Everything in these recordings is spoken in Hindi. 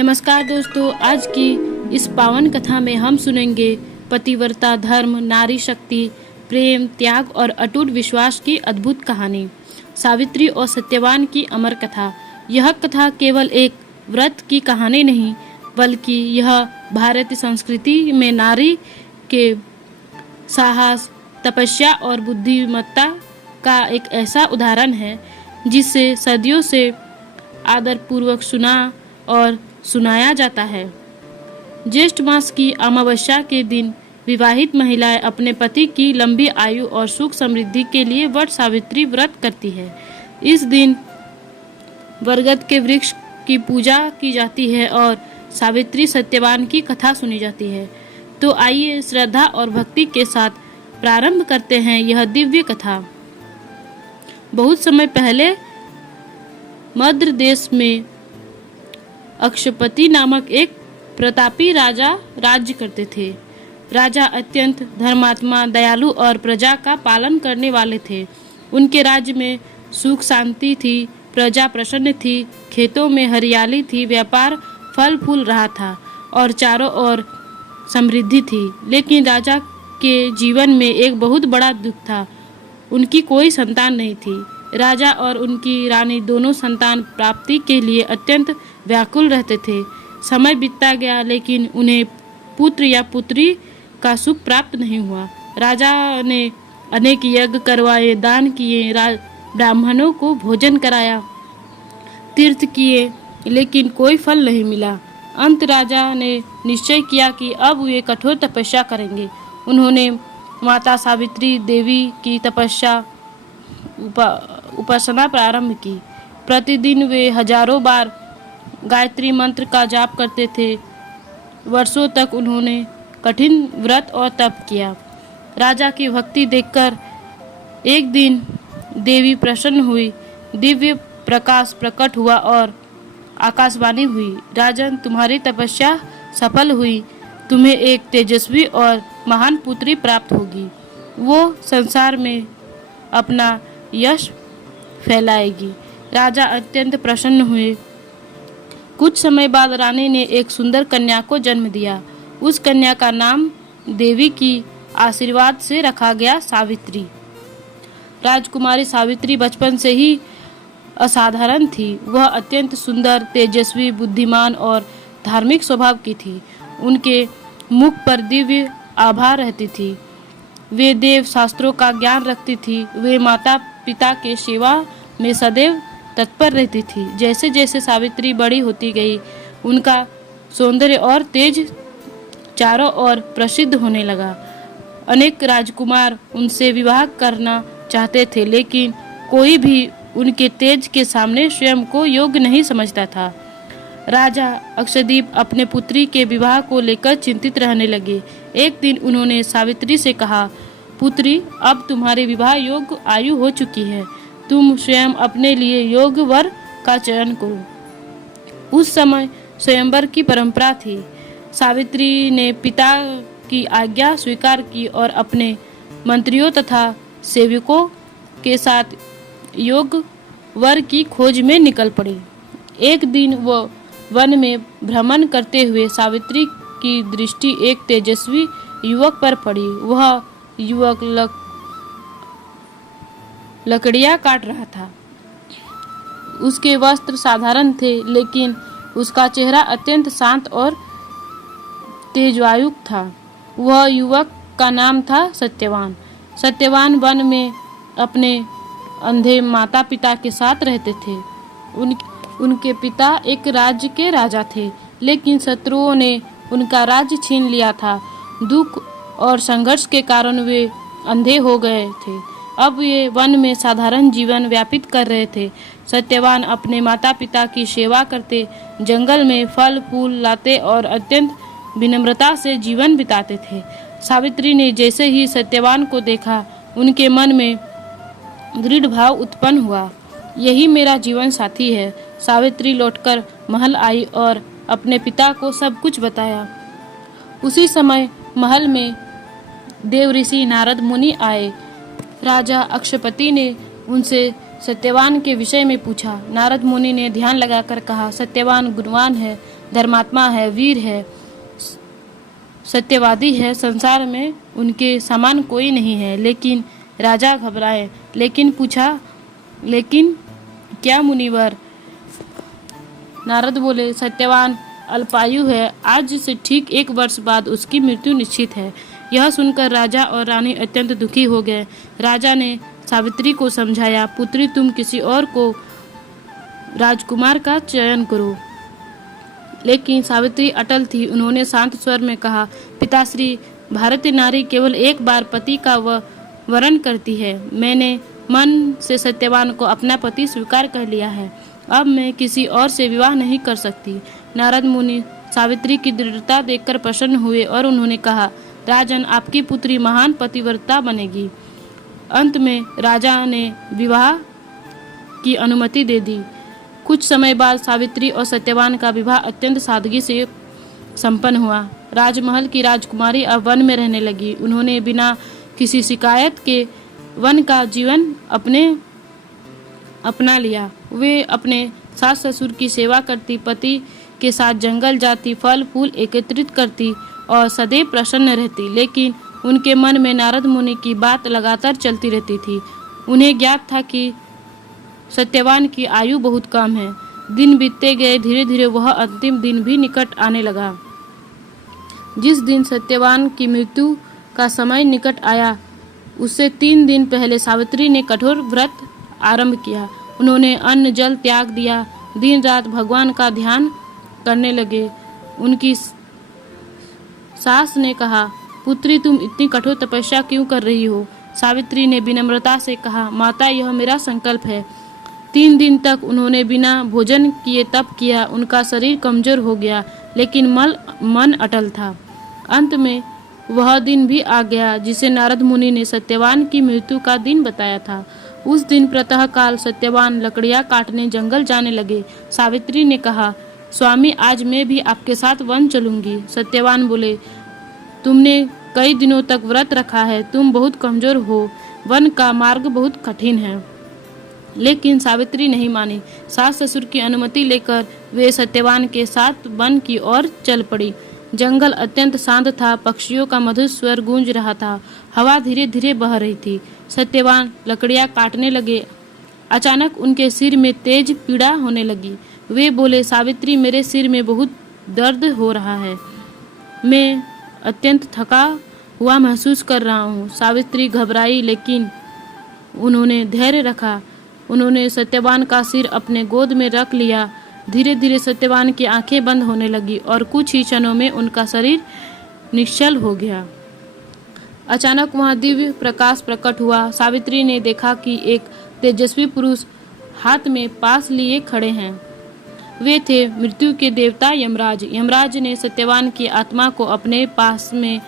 नमस्कार दोस्तों, आज की इस पावन कथा में हम सुनेंगे पतिव्रता धर्म, नारी शक्ति, प्रेम, त्याग और अटूट विश्वास की अद्भुत कहानी, सावित्री और सत्यवान की अमर कथा। यह कथा केवल एक व्रत की कहानी नहीं, बल्कि यह भारतीय संस्कृति में नारी के साहस, तपस्या और बुद्धिमत्ता का एक ऐसा उदाहरण है जिसे सदियों से आदरपूर्वक सुना और सुनाया जाता है। ज्येष्ठ मास की अमावस्या के दिन विवाहित महिलाएं अपने पति की लंबी आयु और सुख समृद्धि के लिए वट सावित्री व्रत करती है। इस दिन बरगद के वृक्ष की पूजा की जाती है और सावित्री सत्यवान की कथा सुनी जाती है। तो आइए श्रद्धा और भक्ति के साथ प्रारंभ करते हैं यह दिव्य कथा। बहुत समय पहले मध्य देश में अक्षपति नामक एक प्रतापी राजा राज्य करते थे। राजा अत्यंत धर्मात्मा, दयालु और प्रजा का पालन करने वाले थे। उनके राज्य में सुख शांति थी, प्रजा प्रसन्न थी, खेतों में हरियाली थी, व्यापार फल फूल रहा था और चारों ओर समृद्धि थी। लेकिन राजा के जीवन में एक बहुत बड़ा दुख था, उनकी कोई संतान नहीं थी। राजा और उनकी रानी दोनों संतान प्राप्ति के लिए अत्यंत व्याकुल रहते थे। समय बीतता गया, लेकिन उन्हें पुत्र या पुत्री का सुख प्राप्त नहीं हुआ। राजा ने अनेक यज्ञ करवाए, दान किए, ब्राह्मणों को भोजन कराया, तीर्थ किए, लेकिन कोई फल नहीं मिला। अंत राजा ने निश्चय किया कि अब वे कठोर तपस्या करेंगे। उन्होंने माता सावित्री देवी की उपासना प्रारंभ की। प्रतिदिन वे हजारों बार गायत्री मंत्र का जाप करते थे। वर्षों तक उन्होंने कठिन व्रत और तप किया। राजा की भक्ति देखकर एक दिन देवी प्रसन्न हुई, दिव्य प्रकाश प्रकट हुआ और आकाशवाणी हुई, राजन, तुम्हारी तपस्या सफल हुई, तुम्हें एक तेजस्वी और महान पुत्री प्राप्त होगी। वो संसार में अपना यश फैलाएगी। राजा अत्यंत प्रसन्न हुए। कुछ समय बाद रानी ने एक सुंदर कन्या को जन्म दिया। उस कन्या का नाम देवी की आशीर्वाद से रखा गया सावित्री। राजकुमारी सावित्री बचपन से ही असाधारण थी। वह अत्यंत सुंदर, तेजस्वी, बुद्धिमान और धार्मिक स्वभाव की थी। उनके मुख पर दिव्य आभा रहती थी। वे देव शास्त्रों का ज्ञान रखती थी। वे माता पिता के सेवा में सदैव तत्पर रहती थी। जैसे जैसे सावित्री बड़ी होती गई, उनका सौंदर्य और तेज चारों ओर प्रसिद्ध होने लगा। अनेक राजकुमार उनसे विवाह करना चाहते थे, लेकिन कोई भी उनके तेज के सामने स्वयं को योग्य नहीं समझता था। राजा अक्षदीप अपने पुत्री के विवाह को लेकर चिंतित रहने लगे। एक दिन उन्होंने सावित्री से कहा, पुत्री, अब तुम्हारे विवाह योग्य आयु हो चुकी है। तुम स्वयं अपने लिए योग्य वर का चयन करो। उस समय स्वयंवर की परंपरा थी। सावित्री ने पिता की आज्ञा स्वीकार की और अपने मंत्रियों तथा सेवकों के साथ योग्य वर की खोज में निकल पड़ी। एक दिन वो वन में भ्रमण करते हुए सावित्री की दृष्टि एक तेजस्वी युवक पर पड़ी। वह युवक लकड़ियां काट रहा था। उसके वस्त्र साधारण थे, लेकिन उसका चेहरा अत्यंत शांत और तेजवायुक्त था। वह युवक का नाम था सत्यवान। सत्यवान वन में अपने अंधे माता पिता के साथ रहते थे। उनके पिता एक राज्य के राजा थे, लेकिन शत्रुओं ने उनका राज्य छीन लिया था। दुख और संघर्ष के कारण वे अंधे हो गए थे। अब वे वन में साधारण जीवन व्यापित कर रहे थे। सत्यवान अपने माता पिता की सेवा करते, जंगल में फल फूल लाते और अत्यंत विनम्रता से जीवन बिताते थे। सावित्री ने जैसे ही सत्यवान को देखा, उनके मन में दृढ़ भाव उत्पन्न हुआ, यही मेरा जीवन साथी है। सावित्री लौटकर महल आई और अपने पिता को सब कुछ बताया। उसी समय महल में देव ऋषि नारद मुनि आए। राजा अक्षपति ने उनसे सत्यवान के विषय में पूछा। नारद मुनि ने ध्यान लगाकर कहा, सत्यवान गुणवान है, धर्मात्मा है, वीर है, सत्यवादी है, संसार में उनके समान कोई नहीं है। लेकिन राजा घबराए, लेकिन पूछा, लेकिन क्या मुनिवर? नारद बोले, सत्यवान अल्पायु है, आज से ठीक 1 वर्ष बाद उसकी मृत्यु निश्चित है। यह सुनकर राजा और रानी अत्यंत दुखी हो गए। राजा ने सावित्री को समझाया, पुत्री तुम किसी और को राजकुमार का चयन करो। लेकिन सावित्री अटल थी। उन्होंने शांत स्वर में कहा, पिताश्री, भारतीय नारी केवल एक बार पति का वरण करती है। मैंने मन से सत्यवान को अपना पति स्वीकार कर लिया है। अब मैं किसी और से विवाह नहीं कर सकती। नारद मुनि सावित्री की दृढ़ता देखकर प्रसन्न हुए और उन्होंने कहा, राजन, आपकी पुत्री महान पतिव्रता बनेगी। अंत में राजा ने विवाह की अनुमति दे दी। कुछ समय बाद सावित्री और सत्यवान का विवाह अत्यंत सादगी से संपन्न हुआ। राजमहल की राजकुमारी अब वन में रहने लगी। उन्होंने बिना किसी शिकायत के वन का जीवन अपना लिया। वे अपने सास ससुर की सेवा करती, पति के साथ जंगल जाती, फल फूल एकत्रित करती और सदैव प्रसन्न रहती। लेकिन उनके मन में नारद मुनि की बात लगातार चलती रहती थी। उन्हें ज्ञात था कि सत्यवान की आयु बहुत कम है। दिन बीतते गए, धीरे धीरे वह अंतिम दिन भी निकट आने लगा। जिस दिन सत्यवान की मृत्यु का समय निकट आया, उससे 3 दिन पहले सावित्री ने कठोर व्रत आरंभ किया। उन्होंने अन्न जल त्याग दिया, दिन रात भगवान का ध्यान करने लगे। उनकी सास ने कहा, पुत्री, तुम इतनी कठोर तपस्या क्यों कर रही हो? सावित्री ने विनम्रता से कहा, माता, यह मेरा संकल्प है। 3 दिन तक उन्होंने बिना भोजन किए तप किया। उनका शरीर कमजोर हो गया, लेकिन मन अटल था। अंत में वह दिन भी आ गया जिसे नारद मुनि ने सत्यवान की मृत्यु का दिन बताया था। उस दिन प्रातः काल सत्यवान लकड़ियां काटने जंगल जाने लगे। सावित्री ने कहा, स्वामी, आज मैं भी आपके साथ वन चलूंगी। सत्यवान बोले, तुमने कई दिनों तक व्रत रखा है, तुम बहुत कमजोर हो, वन का मार्ग बहुत कठिन है। लेकिन सावित्री नहीं मानी। सास ससुर की अनुमति लेकर वे सत्यवान के साथ वन की ओर चल पड़ी। जंगल अत्यंत शांत था, पक्षियों का मधुर स्वर गूंज रहा था, हवा धीरे धीरे बह रही थी। सत्यवान लकड़ियां काटने लगे। अचानक उनके सिर में तेज पीड़ा होने लगी। वे बोले, सावित्री, मेरे सिर में बहुत दर्द हो रहा है, मैं अत्यंत थका हुआ महसूस कर रहा हूँ। सावित्री घबराई, लेकिन उन्होंने धैर्य रखा। उन्होंने सत्यवान का सिर अपने गोद में रख लिया। धीरे धीरे सत्यवान की आंखें बंद होने लगी और कुछ ही क्षणों में उनका शरीर निश्चल हो गया। अचानक वहां दिव्य प्रकाश प्रकट हुआ। सावित्री ने देखा कि एक तेजस्वी पुरुष हाथ में पास लिए खड़े हैं। वे थे मृत्यु के देवता यमराज। यमराज ने सत्यवान की आत्मा को अपने पास में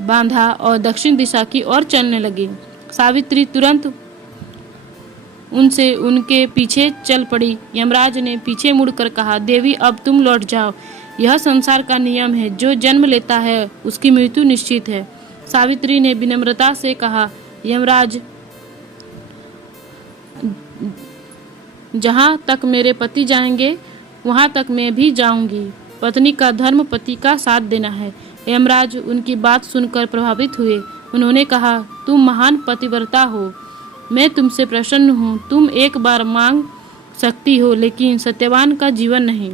बांधा और दक्षिण दिशा की ओर चलने लगी। सावित्री तुरंत उनके पीछे चल पड़ी। यमराज ने पीछे मुड़कर कहा, देवी, अब तुम लौट जाओ। यह संसार का नियम है, जो जन्म लेता है उसकी मृत्यु निश्चित है। सावित्री ने विनम्रता से कहा, यमराज, जहाँ तक मेरे पति जाएंगे वहाँ तक मैं भी जाऊंगी। पत्नी का धर्म पति का साथ देना है। यमराज उनकी बात सुनकर प्रभावित हुए। उन्होंने कहा, तुम महान पतिव्रता हो, मैं तुमसे प्रसन्न हूँ। तुम एक बार मांग सकती हो, लेकिन सत्यवान का जीवन नहीं।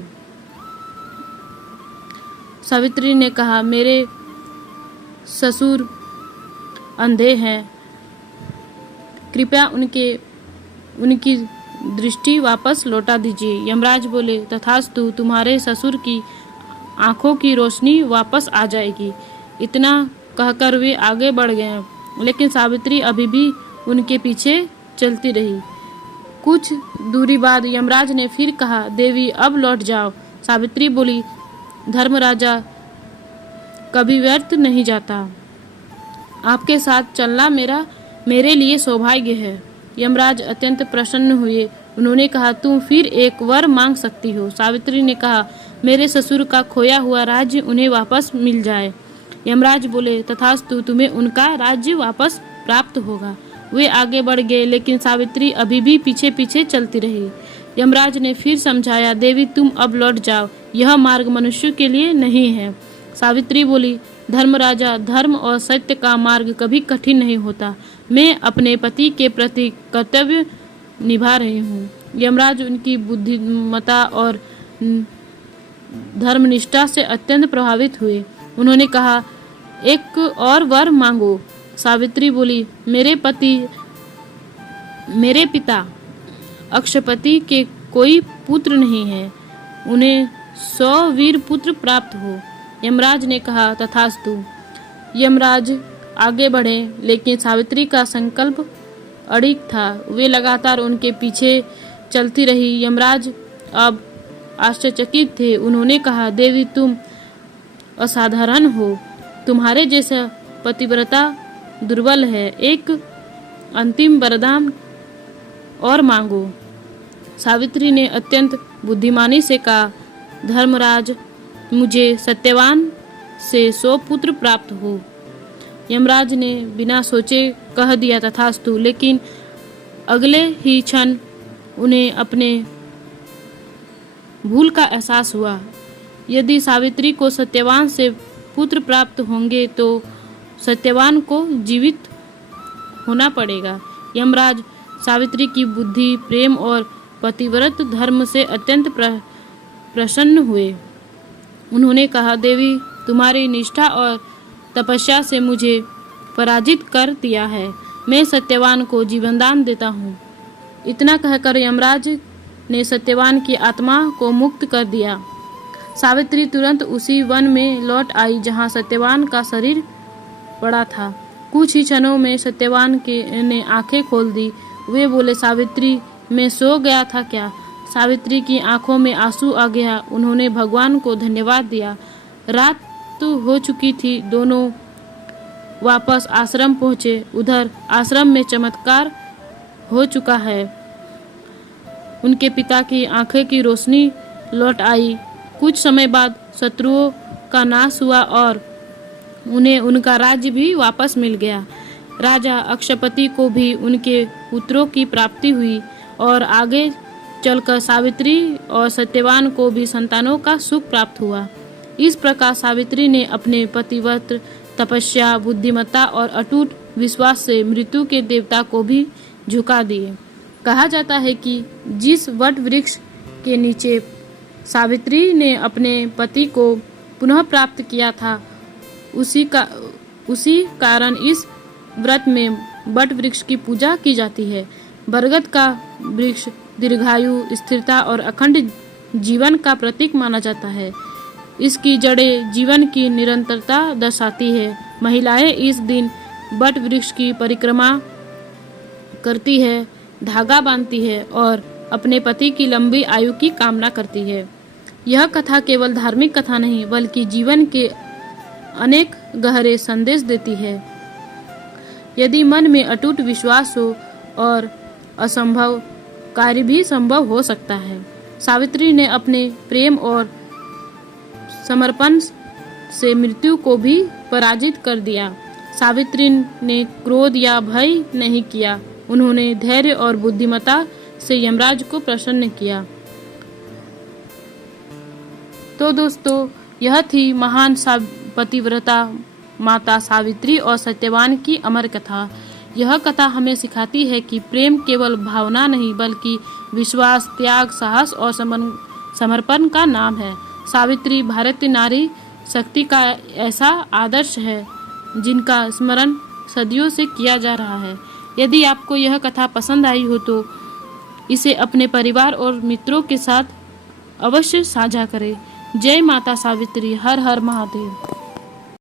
सावित्री ने कहा, मेरे ससुर अंधे हैं, कृपया उनकी दृष्टि वापस लौटा दीजिए। यमराज बोले, तथास्तु, तुम्हारे ससुर की आंखों की रोशनी वापस आ जाएगी। इतना कहकर वे आगे बढ़ गए, लेकिन सावित्री अभी भी उनके पीछे चलती रही। कुछ दूरी बाद यमराज ने फिर कहा, देवी, अब लौट जाओ। सावित्री बोली, धर्मराजा कभी व्यर्थ नहीं जाता, आपके साथ चलना मेरे लिए सौभाग्य है। यमराज अत्यंत प्रसन्न हुए। उन्होंने कहा, तुम फिर एक वर मांग सकती हो। सावित्री ने कहा, मेरे ससुर का खोया हुआ राज्य उन्हें वापस मिल जाए। यमराज बोले, तथास्तु, तुम्हें उनका राज्य वापस प्राप्त होगा। वे आगे बढ़ गए, लेकिन सावित्री अभी भी पीछे पीछे चलती रही। यमराज ने फिर समझाया, देवी तुम अब लौट जाओ, यह मार्ग मनुष्य के लिए नहीं है। सावित्री बोली, धर्मराजा, धर्म और सत्य का मार्ग कभी कठिन नहीं होता। मैं अपने पति के प्रति कर्तव्य निभा रही हूँ। यमराज उनकी बुद्धिमत्ता और धर्मनिष्ठा से अत्यंत प्रभावित हुए। उन्होंने कहा, एक और वर मांगो। सावित्री बोली, मेरे पिता अक्षपति के कोई पुत्र नहीं है, उन्हें 100 वीर पुत्र प्राप्त हो। यमराज ने कहा, तथास्तु। यमराज आगे बढ़े, लेकिन सावित्री का संकल्प अड़िग था। वे लगातार उनके पीछे चलती रही। यमराज अब आश्चर्यचकित थे। उन्होंने कहा, देवी तुम असाधारण हो, तुम्हारे जैसा पतिव्रता दुर्बल है। एक अंतिम वरदान और मांगो। सावित्री ने अत्यंत बुद्धिमानी से कहा, धर्मराज, मुझे सत्यवान से 100 पुत्र प्राप्त हो। यमराज ने बिना सोचे कह दिया, तथास्तु। लेकिन अगले ही क्षण उन्हें अपने भूल का एहसास हुआ। यदि सावित्री को सत्यवान से पुत्र प्राप्त होंगे तो सत्यवान को जीवित होना पड़ेगा। यमराज सावित्री की बुद्धि, प्रेम और पतिव्रत धर्म से अत्यंत प्रसन्न हुए। उन्होंने कहा, देवी तुम्हारी निष्ठा और तपस्या से मुझे पराजित कर दिया है। मैं सत्यवान को जीवनदान देता हूँ। इतना कहकर यमराज ने सत्यवान की आत्मा को मुक्त कर दिया। सावित्री तुरंत उसी वन में लौट आई जहाँ सत्यवान का शरीर पड़ा था। कुछ ही क्षणों में सत्यवान ने आंखें खोल दी। वे बोले, सावित्री, मैं सो गया था क्या? सावित्री की आंखों में आंसू आ गया। उन्होंने भगवान को धन्यवाद दिया। रात तो हो चुकी थी। दोनों वापस आश्रम पहुँचे। उधर आश्रम में चमत्कार हो चुका है। उनके पिता की आंखें की रोशनी लौट आई। कुछ समय बाद शत्रुओं का नाश हुआ और उन्हें उनका राज्य भी वापस मिल गया। राजा अक्षपति को भी उनके पुत्रों की प्राप्ति हुई और आगे चलकर सावित्री और सत्यवान को भी संतानों का सुख प्राप्त हुआ। इस प्रकार सावित्री ने अपने पतिव्रत, तपस्या, बुद्धिमत्ता और अटूट विश्वास से मृत्यु के देवता को भी झुका दिए। कहा जाता है कि जिस वट वृक्ष के नीचे सावित्री ने अपने पति को पुनः प्राप्त किया था, उसी कारण इस व्रत में वट वृक्ष की पूजा की जाती है। बरगद का वृक्ष दीर्घायु, स्थिरता और अखंड जीवन का प्रतीक माना जाता है। इसकी जड़ें जीवन की निरंतरता दर्शाती है। महिलाएं इस दिन वट वृक्ष की परिक्रमा करती है, धागा बांधती है और अपने पति की लंबी आयु की कामना करती है। यह कथा केवल धार्मिक कथा नहीं, बल्कि जीवन के अनेक गहरे संदेश देती है। यदि मन में अटूट विश्वास हो और असंभव कार्य भी संभव हो सकता है। सावित्री ने अपने प्रेम और समर्पण से मृत्यु को भी पराजित कर दिया। सावित्री ने क्रोध या भय नहीं किया। उन्होंने धैर्य और बुद्धिमत्ता से यमराज को प्रसन्न किया। तो दोस्तों, यह थी महान पतिव्रता माता सावित्री और सत्यवान की अमर कथा। यह कथा हमें सिखाती है कि प्रेम केवल भावना नहीं, बल्कि विश्वास, त्याग, साहस और समर्पण का नाम है। सावित्री भारतीय नारी शक्ति का ऐसा आदर्श है जिनका स्मरण सदियों से किया जा रहा है। यदि आपको यह कथा पसंद आई हो तो इसे अपने परिवार और मित्रों के साथ अवश्य साझा करें। जय माता सावित्री। हर हर महादेव।